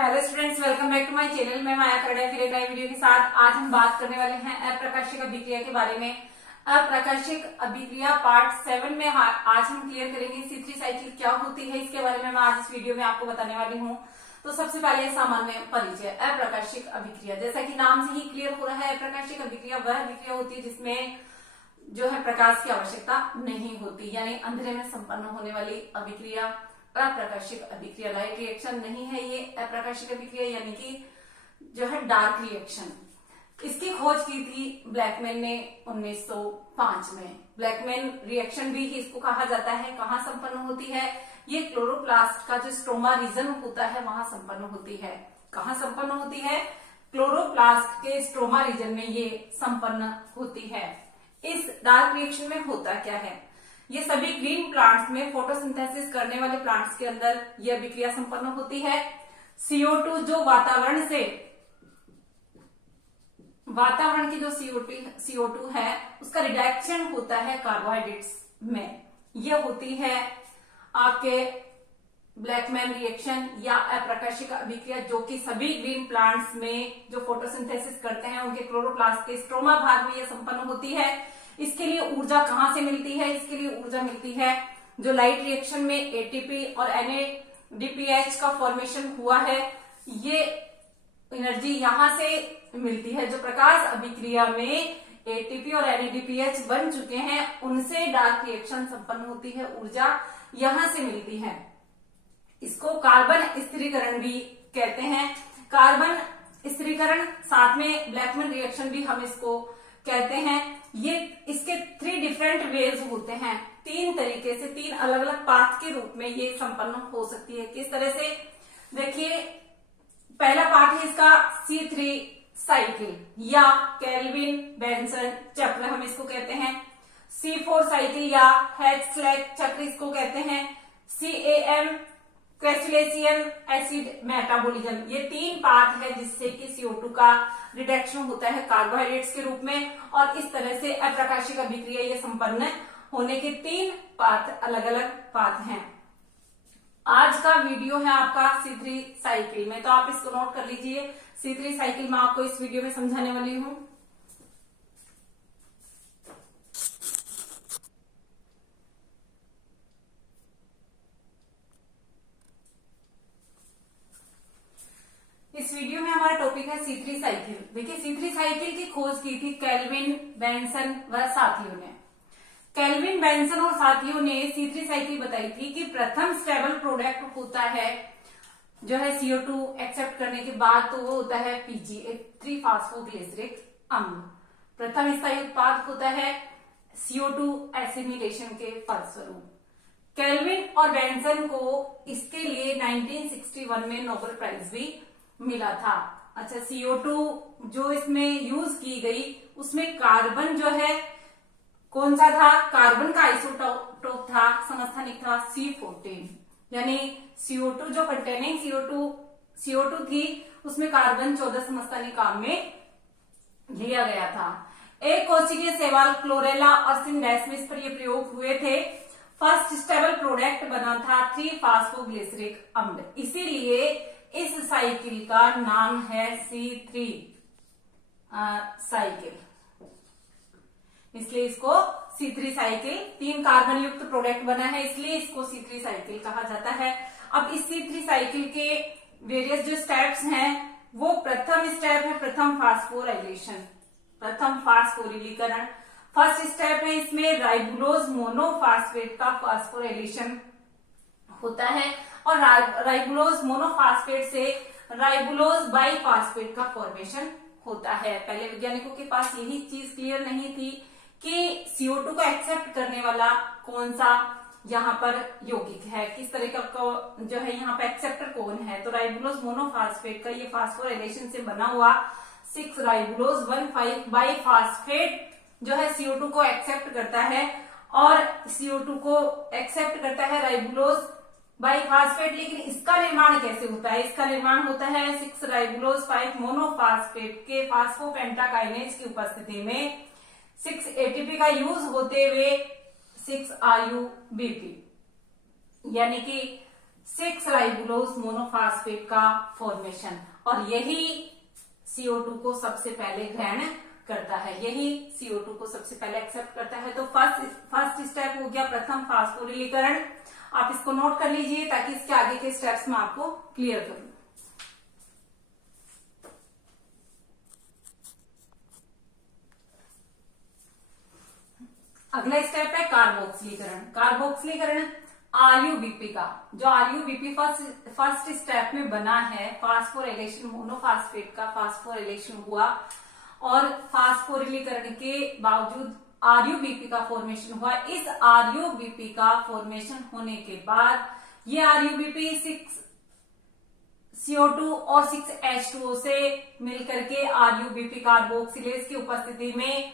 Hello students, welcome back to my channel. मैं माया करड़े फिर एक नई वीडियो के साथ। आज हम बात करने वाले हैं अप्रकाशिक अभिक्रिया के बारे में। अप्रकाशिक अभिक्रिया पार्ट 7 में आज हम क्लियर करेंगे C3 साइकिल क्या होती है। इसके बारे में मैं आज इस वीडियो में आपको बताने वाली हूँ। तो सबसे पहले सामान्य परिचय। अप्रकाशिक अभिक्रिया, जैसा कि नाम से ही क्लियर हो रहा है, अप्रकाशिक अभिक्रिया वह अभिक्रिया होती है जिसमें जो है प्रकाश की आवश्यकता नहीं होती, यानी अंधेरे में संपन्न होने वाली अभिक्रिया अप्रकाशिक अभिक्रिया। लाइट रिएक्शन नहीं है ये अप्रकाशिक अभिक्रिया, यानी कि जो है डार्क रिएक्शन। इसकी खोज की थी ब्लैकमैन ने 1905 में। ब्लैकमैन रिएक्शन भी इसको कहा जाता है। कहाँ संपन्न होती है? ये क्लोरोप्लास्ट का जो स्ट्रोमा रीजन होता है वहां संपन्न होती है। कहाँ संपन्न होती है? क्लोरोप्लास्ट के स्ट्रोमा रीजन में ये संपन्न होती है। इस डार्क रिएक्शन में होता क्या है? ये सभी ग्रीन प्लांट्स में फोटोसिंथेसिस करने वाले प्लांट्स के अंदर यह अभिक्रिया संपन्न होती है। CO2 जो वातावरण की जो CO2 है उसका रिडक्शन होता है कार्बोहाइड्रेट्स में। यह होती है आपके ब्लैकमैन रिएक्शन या अप्रकाशिक अभिक्रिया, जो कि सभी ग्रीन प्लांट्स में जो फोटोसिंथेसिस करते हैं उनके क्लोरोप्लास्ट के स्ट्रोमा भाग में यह संपन्न होती है। इसके लिए ऊर्जा कहां से मिलती है? इसके लिए ऊर्जा मिलती है जो लाइट रिएक्शन में ATP और NADPH का फॉर्मेशन हुआ है, ये एनर्जी यहां से मिलती है। जो प्रकाश अभिक्रिया में ATP और NADPH बन चुके हैं उनसे डार्क रिएक्शन संपन्न होती है, ऊर्जा यहां से मिलती है। इसको कार्बन स्थिरीकरण भी कहते हैं। कार्बन स्थिरीकरण, साथ में ब्लैकमैन रिएक्शन भी हम इसको कहते हैं। ये इसके 3 डिफरेंट वेज होते हैं। 3 तरीके से, 3 अलग अलग पाथ के रूप में ये संपन्न हो सकती है। किस तरह से? देखिए, पहला पार्ट है इसका C3 साइकिल या केल्विन बेंसन चक्र हम इसको कहते हैं। C4 साइकिल या हैच-स्लैक चक्र इसको कहते हैं। CAM क्रेसुलेशियन एसिड मेटाबॉलिज्म, ये 3 पार्ट है जिससे कि CO2 का रिडक्शन होता है कार्बोहाइड्रेट्स के रूप में। और इस तरह से अप्रकाशिक अभिक्रिया ये संपन्न होने के 3 पाथ, अलग अलग पाथ हैं। आज का वीडियो है आपका C3 साइकिल में, तो आप इसको नोट कर लीजिए। C3 साइकिल मैं आपको इस वीडियो में समझाने वाली हूं। इस वीडियो में हमारा टॉपिक है C3 साइकिल। देखिए, C3 साइकिल की खोज की थी केल्विन बेंसन व साथियों ने। केल्विन बेंसन और साथियों ने C3 साइकिल बताई थी कि प्रथम स्टेबल प्रोडक्ट होता है जो है CO2 एक्सेप्ट करने के बाद, तो वो होता है PGA 3 फास्फोग्लिसरिक अम्ल। प्रथम स्थायी उत्पाद होता है CO2 एसिमिलेशन के फलस्वरूप। केल्विन और बेंसन को इसके लिए 1961 में नोबेल प्राइज भी मिला था। अच्छा, CO2 जो इसमें यूज की गई उसमें कार्बन जो है कौन सा था? कार्बन का आइसोटोप था, समस्थानिक था C14, यानी CO2 जो कंटेनिंग CO2 थी उसमें कार्बन 14 समस्थानिक काम में लिया गया था। एक कोशिकीय शैवाल क्लोरेला और सिंडेस्मिस पर ये प्रयोग हुए थे। फर्स्ट स्टेबल प्रोडक्ट बना था 3 फास्फोग्लिसरिक अम्ल, इसीलिए इस साइकिल का नाम है C3 साइकिल। इसलिए इसको C3 साइकिल, 3 कार्बन युक्त प्रोडक्ट बना है, इसलिए इसको C3 साइकिल कहा जाता है। अब इस C3 साइकिल के वेरियस जो स्टेप्स हैं, वो प्रथम स्टेप है प्रथम फास्फोराइलेशन, प्रथम फास्फोरिलीकरण। फर्स्ट स्टेप है इसमें राइबुलोज मोनोफास्फेट का फास्फोराइलेशन होता है और राइबुलोज मोनोफास्फेट से राइबुलोज बाइफास्फेट का फॉर्मेशन होता है। पहले वैज्ञानिकों के पास यही चीज क्लियर नहीं थी कि CO2 को एक्सेप्ट करने वाला कौन सा यहाँ पर यौगिक है, किस तरह का जो है यहाँ पे एक्सेप्टर कौन है। तो राइबुलोज मोनोफास्फेट का ये फास्फोराइलेशन से बना हुआ 6 राइबुलोज 1,5 बाइफास्फेट जो है CO2 को एक्सेप्ट करता है, और CO2 को एक्सेप्ट करता है राइबुलोज बाइफास्फेट। लेकिन इसका निर्माण कैसे होता है? इसका निर्माण होता है 6 राइबुलोज 5 मोनोफास्फेट के फास्फोपेंटाकाइनेज की उपस्थिति में 6 ATP का यूज होते हुए 6 RUBP, यानी कि 6 राइबुलोज मोनोफास्फेट का फॉर्मेशन, और यही CO2 को सबसे पहले ग्रहण करता है, यही CO2 को सबसे पहले एक्सेप्ट करता है। तो फर्स्ट स्टेप हो गया प्रथम फास्फोरिलीकरण। आप इसको नोट कर लीजिए ताकि इसके आगे के स्टेप्स मैं आपको क्लियर करूं। अगला स्टेप है कार्बोक्सिलीकरण। कार्बोक्सिलीकरण RUBP का, जो RUBP फर्स्ट स्टेप में बना है, फास्फोरिलेशन मोनोफास्फेट का फास्फोरिलेशन हुआ और फास्फोरिलीकरण के बावजूद RUBP का फॉर्मेशन हुआ। इस RUBP का फॉर्मेशन होने के बाद ये RUBP 6 CO2 और 6 H2O से मिलकर के RUBP कार्बोक्सिलेज की उपस्थिति में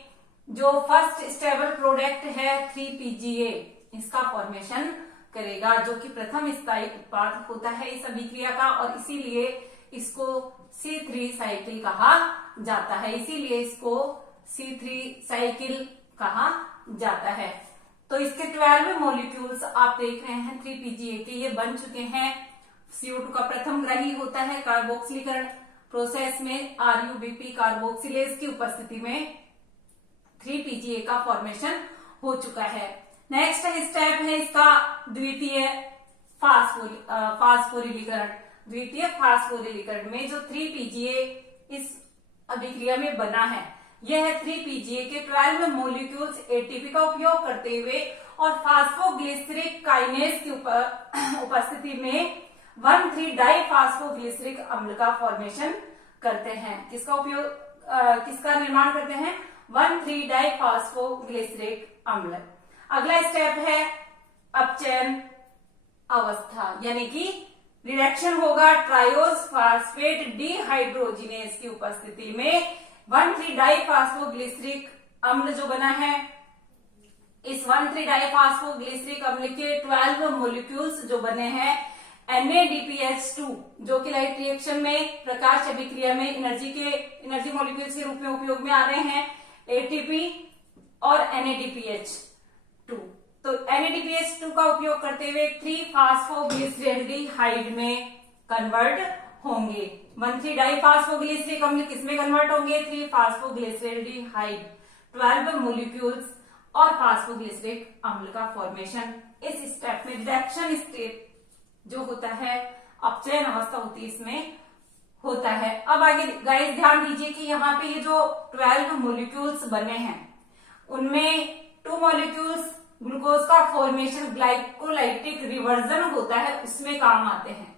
जो फर्स्ट स्टेबल प्रोडक्ट है 3PGA, इसका फॉर्मेशन करेगा, जो कि प्रथम स्थायी उत्पाद होता है इस अभिक्रिया का, और इसीलिए इसको C3 साइकिल कहा जाता है, इसीलिए इसको C3 साइकिल कहा जाता है। तो इसके 12 मॉलिक्यूल्स आप देख रहे हैं 3PGA के, ये बन चुके हैं। CO2 का प्रथम ग्रही होता है कार्बोक्सिलीकरण प्रोसेस में RUBP कार्बोक्सिलेज की उपस्थिति में 3PGA का फॉर्मेशन हो चुका है। नेक्स्ट स्टेप है इसका द्वितीय फास्फोरिलीकरण। द्वितीय फास्फोरिलीकरण में जो 3PGA इस अभिक्रिया में बना है, यह 3PGA के 12 मॉलिक्यूल्स ATP का उपयोग करते हुए और फास्फोग्लिसरिक काइनेज की उपस्थिति में 1,3-डाइफास्फोग्लिसरिक अम्ल का फॉर्मेशन करते हैं। किसका निर्माण करते हैं? 1,3-डाइफास्फोग्लिसरिक अम्ल। अगला स्टेप है अपचयन अवस्था, यानी कि रिएक्शन होगा ट्रायोज फास्फेट डिहाइड्रोजिनेज की उपस्थिति में 1,3-डाइफास्फोग्लिसरिक अम्ल जो बना है, इस 1,3-डाइफास्फोग्लिसरिक अम्ल के 12 मॉलिक्यूल्स जो बने हैं NADPH2, जो कि लाइट रिएक्शन में प्रकाश अभिक्रिया में एनर्जी मॉलिक्यूल्स के रूप में उपयोग में आ रहे हैं, ATP और NADPH2। तो NADPH2 का उपयोग करते हुए 3-फास्फोग्लिसरैल्डिहाइड में कन्वर्ट होंगे। 1,3-डाइफास्फोग्लिसरिक अम्ल किसमें कन्वर्ट होंगे? 3-फास्फोग्लिसरैल्डिहाइड। 12 मॉलिक्यूल्स और फास्फोग्लिसरिक अम्ल का फॉर्मेशन इस स्टेप में, रिडक्शन स्टेप जो होता है, अपचयन अवस्था होती है, इसमें होता है। अब आगे गाइस ध्यान दीजिए कि यहाँ पे ये जो 12 मॉलिक्यूल्स बने हैं, उनमें 2 मॉलिक्यूल्स ग्लूकोज का फॉर्मेशन ग्लाइकोलाइटिक रिवर्जन होता है, उसमें काम आते हैं।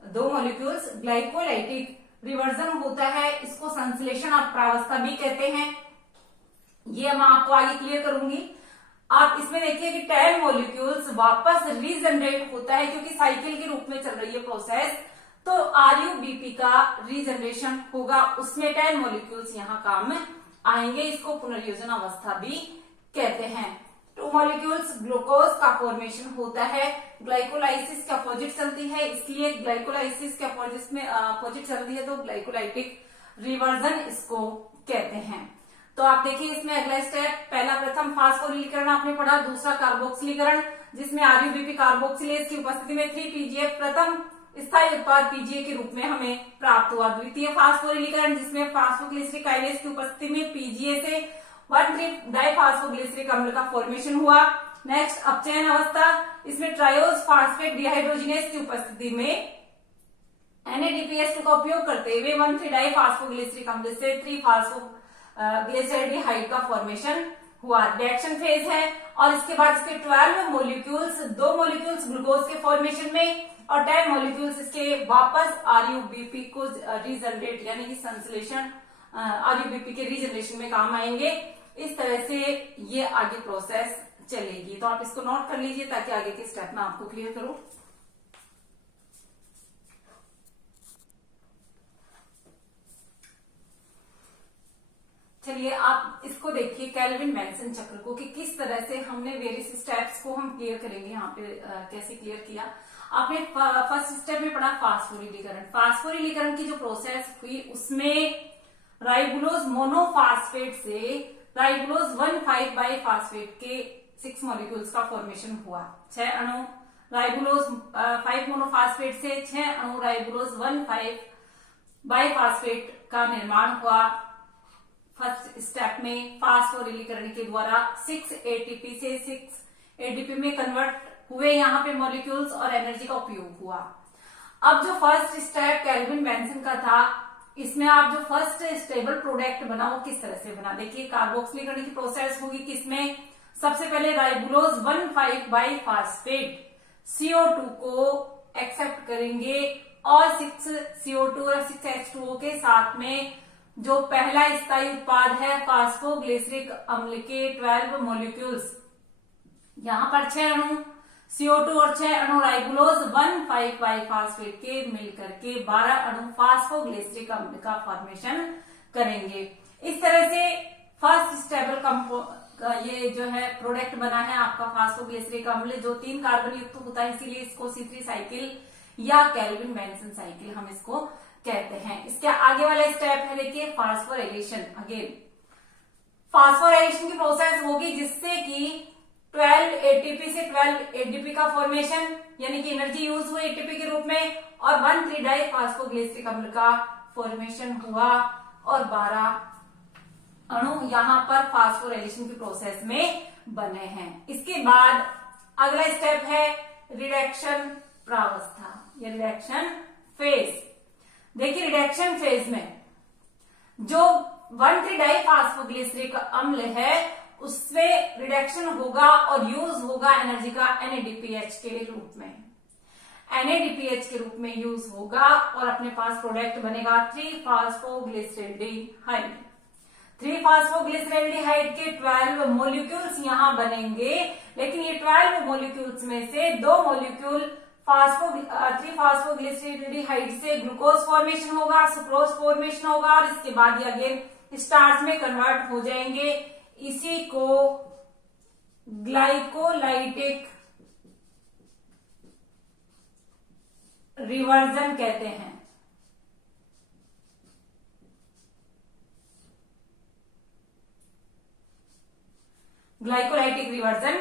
2 मॉलिक्यूल्स ग्लाइकोलाइटिक रिवर्जन होता है, इसको संश्लेषण अप्रावस्था भी कहते हैं। ये मैं आपको आगे क्लियर करूंगी। आप इसमें देखिए कि 10 मॉलिक्यूल्स वापस रीजनरेट होता है, क्योंकि साइकिल के रूप में चल रही है प्रोसेस, तो RUBP का रीजनरेशन होगा, उसमें 10 मॉलिक्यूल्स यहाँ काम में आएंगे। इसको पुनर्योजन अवस्था भी कहते हैं। 2 मॉलिक्यूल्स ग्लूकोज का फॉर्मेशन होता है, ग्लाइकोलाइसिस के अपोजिट चलती है, इसलिए ग्लाइकोलाइसिस के अपोजिट चलती है, तो ग्लाइकोलाइटिक रिवर्जन इसको कहते हैं। तो आप देखिए इसमें अगला स्टेप, पहला प्रथम फास्फोरिलीकरण आपने पढ़ा, दूसरा कार्बोक्सिलीकरण जिसमें RUBP कार्बोक्सिलेज की उपस्थिति में 3PGA प्रथम स्थायी उत्पाद PGA के रूप में हमें प्राप्त हुआ। द्वितीय फास्फोरिलीकरण जिसमें फास्फोग्लिसरिक काइनेज की उपस्थिति में PGA से 1,3-डाइफास्फोग्लिसरिक अम्ल का फॉर्मेशन हुआ। नेक्स्ट अपचयन अवस्था, इसमें ट्रायोज फास्फेट डिहाइड्रोजिनेज की उपस्थिति में NADPH2 का उपयोग करते हुए 1,3-डाइफास्फोग्लिसरिक अम्ल से 3-फास्फोग्लिसरैल्डिहाइड का फॉर्मेशन हुआ। रिएक्शन फेज है, और इसके बाद इसके 12 मॉलिक्यूल्स, 2 मॉलिक्यूल्स ग्लूकोज के फॉर्मेशन में और 10 मॉलिक्यूल्स इसके वापस RUBP को रीजनरेट यानी कि संश्लेषण RUBP के रीजनरेशन में काम आएंगे। इस तरह से ये आगे प्रोसेस चलेगी। तो आप इसको नोट कर लीजिए ताकि आगे के स्टेप में आपको क्लियर करूं। चलिए आप इसको देखिए केल्विन मेल्सन चक्र को, कि किस तरह से हमने वेरियस स्टेप्स को हम क्लियर करेंगे। यहाँ पे कैसे क्लियर किया आपने? फर्स्ट स्टेप में पढ़ा फास्फोरिलीकरण। फास्फोरिलीकरण की जो प्रोसेस हुई उसमें राइबुलोज मोनोफास्फेट से राइबुलोज 1,5-बाइफास्फेट के 6 मॉलिक्यूल्स का फॉर्मेशन हुआ। 6 अणु राइबुलोज 5 मोनोफास्फेट से 6 अणु राइबुलोज 1,5 बाइफास्फेट का निर्माण हुआ। फर्स्ट स्टेप में फास्फोरिलीकरण के द्वारा 6 एटीपी से 6 एडीपी में कन्वर्ट हुए यहाँ पे मॉलिक्यूल्स और एनर्जी का उपयोग हुआ। अब जो फर्स्ट स्टेप केल्विन बेंसन का था, इसमें आप जो फर्स्ट स्टेबल प्रोडक्ट बना वो किस तरह से बना, देखिए कार्बोक्सिलीकरण की प्रोसेस होगी किसमें, सबसे पहले राइबुलोज 1,5 बाइफास्फेट CO2 को एक्सेप्ट करेंगे और 6 CO2 और 6 H2O के साथ में जो पहला स्थायी उत्पाद है फास्फोग्लिसरिक अम्ल के 12 मॉलिक्यूल्स, यहां पर 6 अणु CO2 और 6 अणु राइबुलोज 1,5 बाइफास्फेट के मिलकर के 12 अणु फास्फोग्लिसरिक अम्ल का फॉर्मेशन करेंगे। इस तरह से फर्स्ट स्टेबल ये जो है प्रोडक्ट बना है आपका फास्फोग्लिसरिक अम्ल, जो 3 कार्बन युक्त होता है, इसीलिए इसको C3 साइकिल या केल्विन बेंसन साइकिल हम इसको कहते हैं। इसके आगे वाला स्टेप है देखिए फास्फोराइलेशन। अगेन फास्फोराइलेशन की प्रोसेस होगी जिससे कि 12 एटीपी से 12 एडीपी का फॉर्मेशन, यानी कि एनर्जी यूज हुई एटीपी के रूप में, और 1,3 डाइफास्फोग्लिसरिक अम्ल का फॉर्मेशन हुआ और 12 अणु यहाँ पर फास्फोराइलेशन की प्रोसेस में बने हैं। इसके बाद अगला स्टेप है रिडक्शन प्रावस्था या रिडक्शन फेज। देखिए रिडक्शन फेज में जो 1,3 डाइफास्फोग्लिसरिक अम्ल है उसमें रिडक्शन होगा और यूज होगा एनर्जी का NADPH के रूप में, NADPH के रूप में यूज होगा और अपने पास प्रोडक्ट बनेगा 3-फास्फोग्लिसरैल्डिहाइड। 3-फास्फोग्लिसरैल्डिहाइड के 12 मॉलिक्यूल्स यहां बनेंगे, लेकिन ये 12 मॉलिक्यूल्स में से 2 मॉलिक्यूल 3-फास्फोग्लिसरैल्डिहाइड से ग्लूकोज फॉर्मेशन होगा, सुक्रोज फॉर्मेशन होगा और इसके बाद ये अगेन स्टार्च में कन्वर्ट हो जाएंगे। इसी को ग्लाइकोलाइटिक रिवर्जन कहते हैं। ग्लाइकोलाइटिक रिवर्जन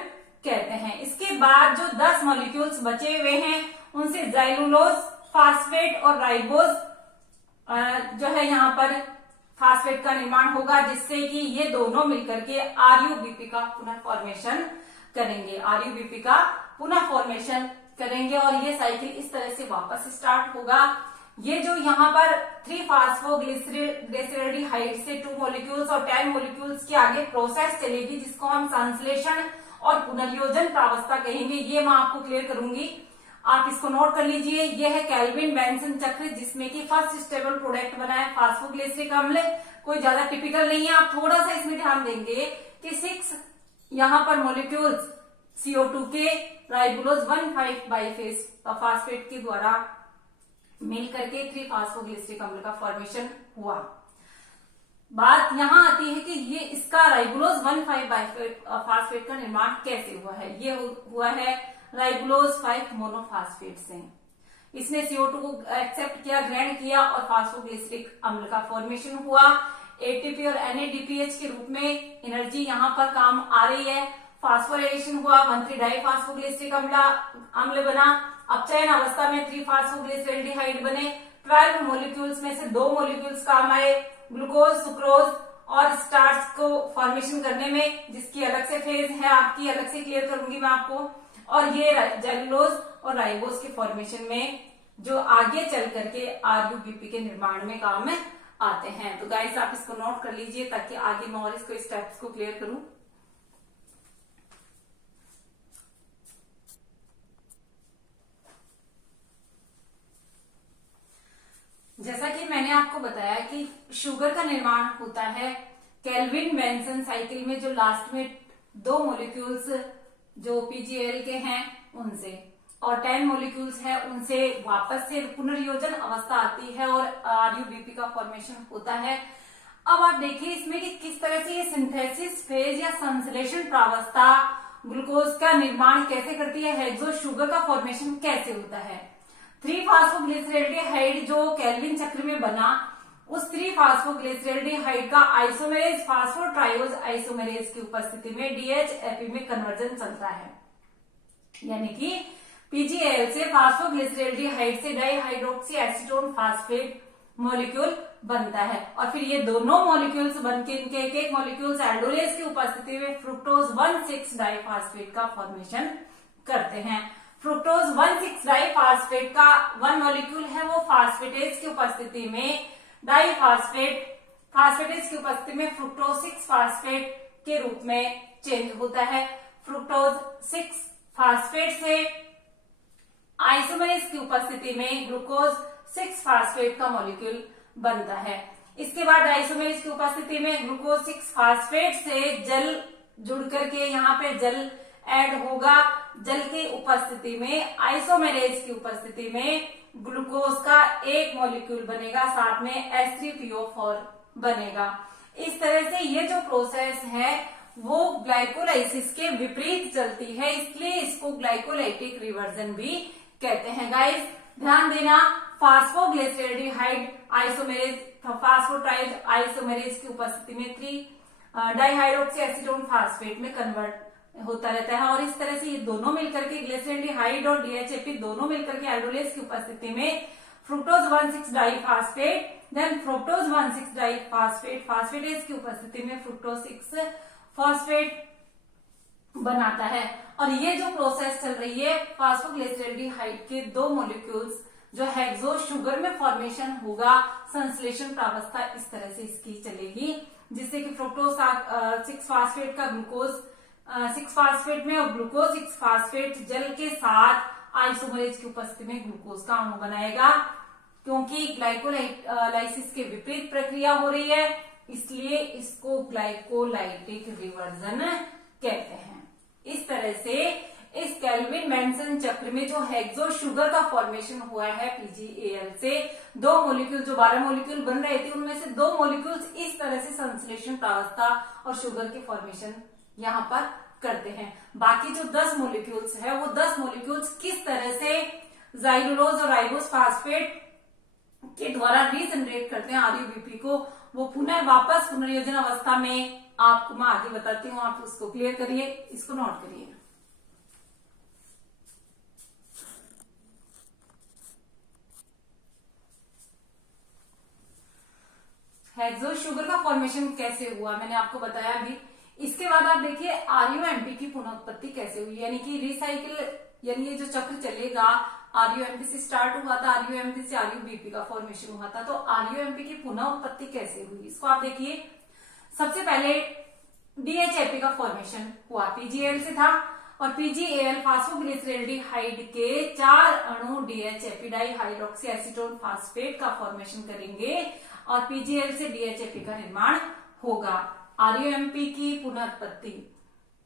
कहते हैं। इसके बाद जो 10 मॉलिक्यूल्स बचे हुए हैं उनसे जाइलुलोज फास्फेट और राइबोज जो है यहाँ पर फास्फेट का निर्माण होगा, जिससे कि ये दोनों मिलकर के RUBP का पुनः फॉर्मेशन करेंगे, RUBP का पुनः फॉर्मेशन करेंगे और ये साइकिल इस तरह से वापस स्टार्ट होगा। ये जो यहाँ पर 3-फास्फोग्लिसरैल्डिहाइड से 2 मॉलिक्यूल्स और 10 मॉलिक्यूल्स की आगे प्रोसेस चलेगी, जिसको हम संश्लेषण और पुनर्योजन प्रावस्था कहेंगे। ये मैं आपको क्लियर करूंगी, आप इसको नोट कर लीजिए। ये है केल्विन बेंसन चक्र, जिसमें कि फर्स्ट स्टेबल प्रोडक्ट बना है फास्फोग्लिसरिक अम्ल। कोई ज्यादा टिपिकल नहीं है, आप थोड़ा सा इसमें ध्यान देंगे कि 6 यहाँ पर मॉलिक्यूल्स CO2 के राइबुलोज 1,5 बाइफास्फेट के द्वारा मिल करके 3-फास्फोग्लिसरिक अम्ल का फॉर्मेशन हुआ। बात यहां आती है कि ये इसका राइबुलोज 1,5 बाइफास्फेट का निर्माण कैसे हुआ है। ये हुआ है राइबुलोज 5 मोनोफास्फेट से। इसने CO2 को एक्सेप्ट किया, ग्रहण किया और फास्फोग्लिसरिक अम्ल का फॉर्मेशन हुआ। ATP और NADPH के रूप में एनर्जी यहाँ पर काम आ रही है। फास्फोराइलेशन हुआ, 1,3 डाइफास्फोग्लिसरिक अम्ल बना। अब चयन अवस्था में 3-फास्फोग्लिसरैल्डिहाइड बने। 12 मॉलिक्यूल्स में से 2 मॉलिक्यूल्स काम आए, ग्लूकोज, सुक्रोज और स्टार्च को फॉर्मेशन करने में, जिसकी अलग से फेज है आपकी, अलग से क्लियर करूंगी मैं आपको। और ये जेलुलोज और राइबोज के फॉर्मेशन में जो आगे चल करके RUBP के निर्माण में काम में आते हैं। तो गाइस आप इसको नोट कर लीजिए ताकि आगे मैं और इसको स्टेप्स को क्लियर करूं। जैसा कि मैंने आपको बताया कि शुगर का निर्माण होता है केल्विन बेंसन साइकिल में, जो लास्ट में 2 मॉलिक्यूल्स जो PGL के हैं उनसे, और 10 मॉलिक्यूल्स है उनसे वापस से पुनर्योजन अवस्था आती है और RUBP का फॉर्मेशन होता है। अब आप देखिए इसमें कि किस तरह से ये सिंथेसिस फेज या संश्लेषण प्रावस्था ग्लूकोज का निर्माण कैसे करती है, जो शुगर का फॉर्मेशन कैसे होता है। 3-फास्फोग्लिसरैल्डिहाइड जो केल्विन चक्र में बना, उस 3-फास्फोग्लिसरैल्डिहाइड का आइसोमेरेज फास्फोट्राइओज आइसोमेरेज की उपस्थिति में DHAP में कन्वर्जन चलता है, यानी कि पीजीएल से फास्फोग्लिसरेल्डिहाइड से डाइहाइड्रोक्सी एसीटोन फास्फेट मॉलिक्यूल बनता है। और फिर ये दोनों मॉलिक्यूल्स बनके इनके एक एक मॉलिक्यूल्स एल्डोलेज की उपस्थिति में फ्रुक्टोज 1,6 डाइफॉस्फेट का फॉर्मेशन करते हैं। फ्रुक्टोज 1,6 डाइफॉस्फेट का 1 मॉलिक्यूल है वो फास्फेटेज की उपस्थिति में फास्फेटेज की उपस्थिति में फ्रुक्टोज 6 फास्फेट के रूप में चेंज होता है। फ्रुक्टोज 6 फास्फेट से आइसोमेरेज की उपस्थिति में ग्लूकोज 6 फास्फेट का मॉलिक्यूल बनता है। इसके बाद आइसोमेरेज की उपस्थिति में ग्लूकोज 6 फास्फेट से जल जुड़ करके यहाँ पे जल ऐड होगा। जल की उपस्थिति में आइसोमेरेज की उपस्थिति में ग्लूकोज का एक मॉलिक्यूल बनेगा, साथ में H3PO4 बनेगा। इस तरह से ये जो प्रोसेस है वो ग्लाइकोलाइसिस के विपरीत चलती है, इसलिए इसको ग्लाइकोलाइटिक रिवर्जन भी कहते हैं। गाइस ध्यान देना, फास्फोग्लिसरेल्डिहाइड आइसोमेरेज फास्फोट्राइड आइसोमेरेज की उपस्थिति में 3 डाइहाइड्रोक्सी एसीटोन फास्फेट में कन्वर्ट होता रहता है। और इस तरह से ये दोनों मिलकर के ग्लिसरेल्डिहाइड और DHAP दोनों मिलकर के एल्डोलेज की उपस्थिति में fructose 1,6 diphosphate then fructose 1,6 diphosphate phosphatase की उपस्थिति में फ्रुक्टोज 6 फॉस्फेट बनाता है। और ये जो प्रोसेस चल रही है फास्फोग्लिसरेल्डिहाइड के 2 मॉलिक्यूल्स जो हेक्सो शुगर में फॉर्मेशन होगा, संश्लेषण प्रावस्था इस तरह से इसकी चलेगी, जिससे कि फ्रुक्टोज 6 फास्फेट का ग्लूकोज 6 फास्फेट में और ग्लूकोज 6 फास्फेट जल के साथ आइसोमेरेज की उपस्थिति में ग्लूकोज का अणु बनाएगा। क्योंकि ग्लाइकोलाइसिस के विपरीत प्रक्रिया हो रही है, इसलिए इसको ग्लाइकोलाइटिक रिवर्जन कहते हैं। इस तरह से इस केल्विन बेंसन चक्र में जो हेक्सो शुगर का फॉर्मेशन हुआ है पीजीएल से 2 मॉलिक्यूल, जो 12 मॉलिक्यूल बन रहे थे उनमें से 2 मॉलिक्यूल्स इस तरह से संश्लेषण प्रावस्था और शुगर के फॉर्मेशन यहाँ पर करते हैं। बाकी जो 10 मॉलिक्यूल्स है वो 10 मॉलिक्यूल्स किस तरह से जाइलुलोज और राइबोज फास्फेट के द्वारा रीजनरेट करते हैं आरयूबीपी को, वो पुनः वापस पुनर्योजन अवस्था में आपको मैं आगे बताती हूँ। आप उसको क्लियर करिए, इसको नोट करिए। हेक्सो शुगर का फॉर्मेशन कैसे हुआ मैंने आपको बताया अभी। इसके बाद आप देखिए आरयूएमपी की पुनः उत्पत्ति कैसे हुई, यानी कि रिसाइकिल, यानी ये जो चक्र चलेगा आरयूएमपी से स्टार्ट हुआ था, आरयूएमपी से आरयूबीपी का फॉर्मेशन हुआ था, तो आरयूएमपी की पुनः उत्पत्ति कैसे हुई इसको आप देखिए। सबसे पहले डीएचएपी का फॉर्मेशन हुआ, पीजीएल से था, और पीजीएल फास्फोग्लिसरेल्डिहाइड के 4 अणु डीएचएपी डाइहाइड्रोक्सी एसीटोन फास्फेट का फॉर्मेशन करेंगे और पीजीएल से डीएचएपी का निर्माण होगा, आरयूएमपी की पुनर्उत्पत्ति।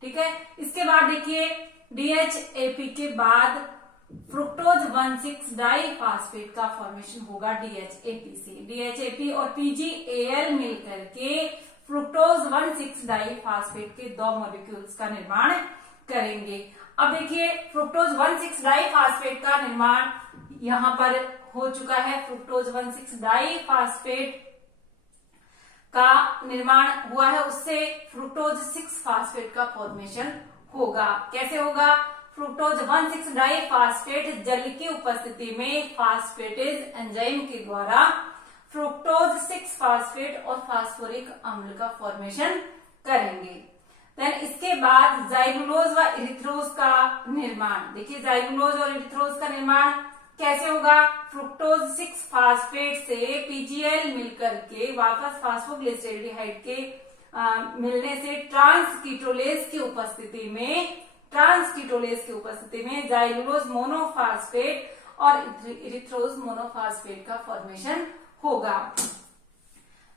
ठीक है, इसके बाद देखिए डीएचएपी के बाद फ्रुक्टोज 1,6 डाइफॉस्फेट का फॉर्मेशन होगा डीएचएपी से। डीएचएपी और पीजीएल मिलकर के फ्रुक्टोज 1,6 डाइफॉस्फेट के 2 मॉलिक्यूल्स का निर्माण करेंगे। अब देखिए फ्रुक्टोज 1,6 डाइफॉस्फेट का निर्माण यहां पर हो चुका है। फ्रुक्टोज 1,6 डाइफॉस्फेट का निर्माण हुआ है, उससे फ्रुक्टोज 6 फास्फेट का फॉर्मेशन होगा। कैसे होगा? फ्रुक्टोज 1,6 डाइफॉस्फेट जल की उपस्थिति में फास्फेटेज एंजाइम के द्वारा फ्रुक्टोज 6 फास्फेट और फास्फोरिक अम्ल का फॉर्मेशन करेंगे। देन इसके बाद जाइलुलोज व इरिथ्रोज का निर्माण। देखिए जाइलुलोज और इरिथ्रोज का निर्माण कैसे होगा? फ्रुक्टोज 6 फास्फेट से पीजीएल मिलकर के वापस फास्फोग्लिसरेल्डिहाइड के मिलने से ट्रांसकीटोलेज की उपस्थिति में जाइलुलोज मोनोफास्फेट और इरिथ्रोज मोनोफास्फेट का फॉर्मेशन होगा।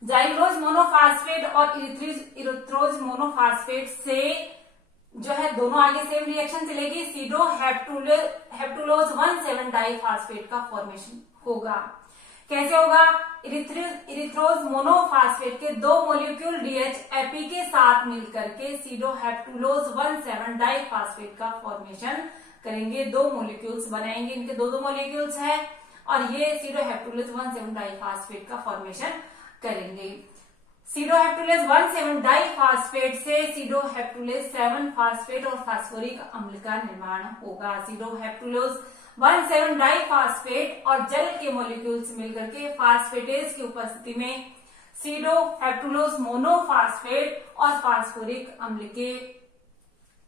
जाइलुलोज मोनोफास्फेट और इरिथ्रोज मोनोफास्फेट से जो है दोनों आगे सेम रिएक्शन चलेगी, सीडो हेप्टुलोज 1,7 डाइफॉस्फेट का फॉर्मेशन होगा। कैसे होगा? इरिथ्रोज मोनोफास्फेट के 2 मॉलिक्यूल डीएचएपी के साथ मिलकर के सीडो हेप्टुलोज 1,7 डाइफॉस्फेट का फॉर्मेशन करेंगे। 2 मॉलिक्यूल्स बनाएंगे, इनके 2 मॉलिक्यूल्स हैं और ये सीडो हेप्टुलोज 1,7 डाइफॉस्फेट का फॉर्मेशन करेंगे। सीडोहेप्टुलेज 1,7 डाइफास्फेट से सीडोहेप्टुलेज 7 फास्फेट और फास्फोरिक अम्ल का निर्माण होगा। सीडोहेप्टुलेज 1,7 डाइफास्फेट और जल के मॉलिक्यूल्स मिलकर के फास्फेटेज की उपस्थिति में सीडोहेप्टुलेज मोनोफास्फेट और फास्फोरिक अम्ल के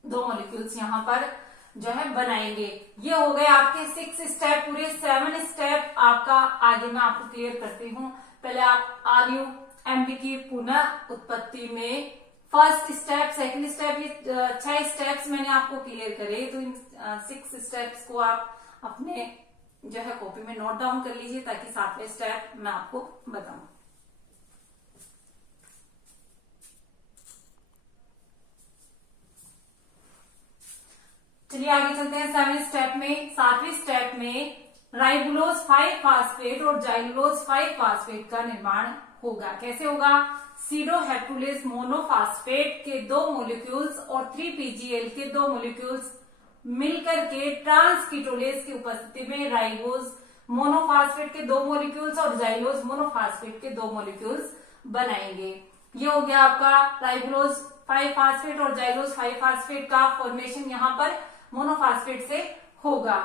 2 मॉलिक्यूल्स यहाँ पर जो है बनाएंगे। ये हो गए आपके 6 स्टेप। पूरे 7 स्टेप आपका आगे मैं आपको क्लियर करती हूँ। पहले आप RUMP की पुनः उत्पत्ति में फर्स्ट स्टेप, सेकंड स्टेप, ये 6 स्टेप्स मैंने आपको क्लियर करे। तो इन 6 स्टेप्स को आप अपने जो है कॉपी में नोट डाउन कर लीजिए ताकि 7वें स्टेप मैं आपको बताऊं। चलिए आगे चलते हैं 7वें स्टेप में। 7वें स्टेप में राइबुलोज 5 फास्फेट और जाइलुलोज 5 फास्फेट का निर्माण होगा। कैसे होगा? सीडोहेप्टुलेज मोनोफास्फेट के 2 मॉलिक्यूल्स और 3PGL के 2 मॉलिक्यूल्स मिलकर के ट्रांसकीटोलेज की उपस्थिति में राइबोज मोनोफास्फेट के 2 मॉलिक्यूल्स और जाइलोज मोनोफास्फेट के 2 मॉलिक्यूल्स बनाएंगे। ये हो गया आपका राइबुलोज 5 फास्फेट और जाइलोज 5 फास्फेट का फॉर्मेशन यहाँ पर मोनोफास्फेट से होगा।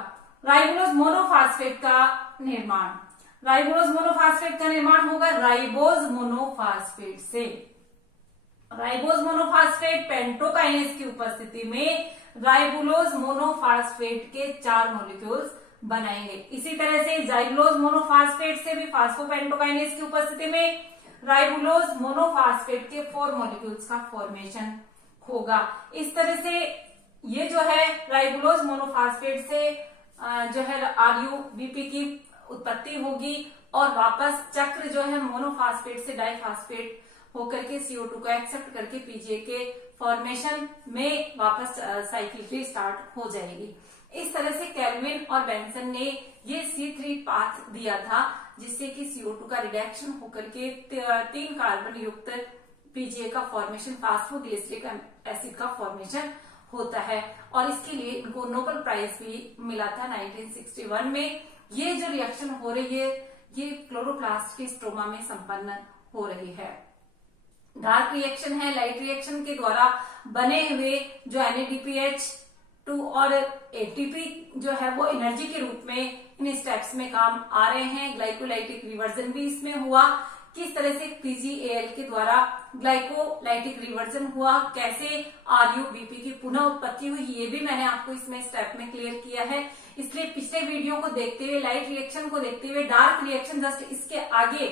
राइबोज मोनोफास्फेट का निर्माण, राइबोज मोनोफास्फेट का निर्माण होगा राइबोज मोनोफास्फेट से। राइबोज मोनोफास्फेट पेंटोकाइनेज की उपस्थिति में राइबुलोज मोनोफास्फेट के 4 मॉलिक्यूल्स बनाएंगे। इसी तरह से जाइलोज मोनोफास्फेट से भी फास्फोपेंटोकाइनेज की उपस्थिति में राइबुलोज मोनोफास्फेट के 4 मॉलिक्यूल्स का फॉर्मेशन होगा। इस तरह से ये जो है राइबुलोज मोनोफास्फेट से जो है RUBP की उत्पत्ति होगी और वापस चक्र जो है मोनोफास्फेट से डाइफास्फेट होकर के CO2 को एक्सेप्ट करके PGA के फॉर्मेशन में वापस साइकिल की स्टार्ट हो जाएगी। इस तरह से केल्विन और बेंसन ने ये C3 पाथ दिया था जिससे कि CO2 का रिडक्शन होकर के 3 कार्बन युक्त PGA का फॉर्मेशन, फास्फोग्लिसरिक एसिड का फॉर्मेशन होता है। और इसके लिए इनको नोबेल प्राइज भी मिला था 1961 में। ये जो रिएक्शन हो रही है ये क्लोरोप्लास्ट के स्ट्रोमा में संपन्न हो रही है। डार्क रिएक्शन है, लाइट रिएक्शन के द्वारा बने हुए जो NADPH2 और ATP जो है वो एनर्जी के रूप में इन स्टेप्स में काम आ रहे हैं। ग्लाइकोलाइटिक रिवर्जन भी इसमें हुआ। किस तरह से PGAL के द्वारा ग्लाइकोलाइटिक रिवर्जन हुआ, कैसे RUBP की पुनः उत्पत्ति हुई, ये भी मैंने आपको इसमें स्टेप में क्लियर किया है। इसलिए पिछले वीडियो को देखते हुए, लाइट रिएक्शन को देखते हुए, डार्क रिएक्शन जस्ट इसके आगे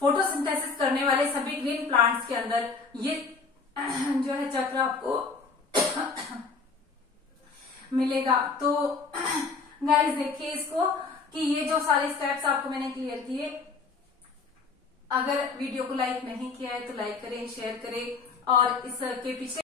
फोटोसिंथेसिस करने वाले सभी ग्रीन प्लांट्स के अंदर ये जो है चक्र आपको मिलेगा। तो गाइस देखिए इसको कि ये जो सारे स्टेप्स आपको मैंने क्लियर किए। अगर वीडियो को लाइक नहीं किया है तो लाइक करें, शेयर करें और इसके पीछे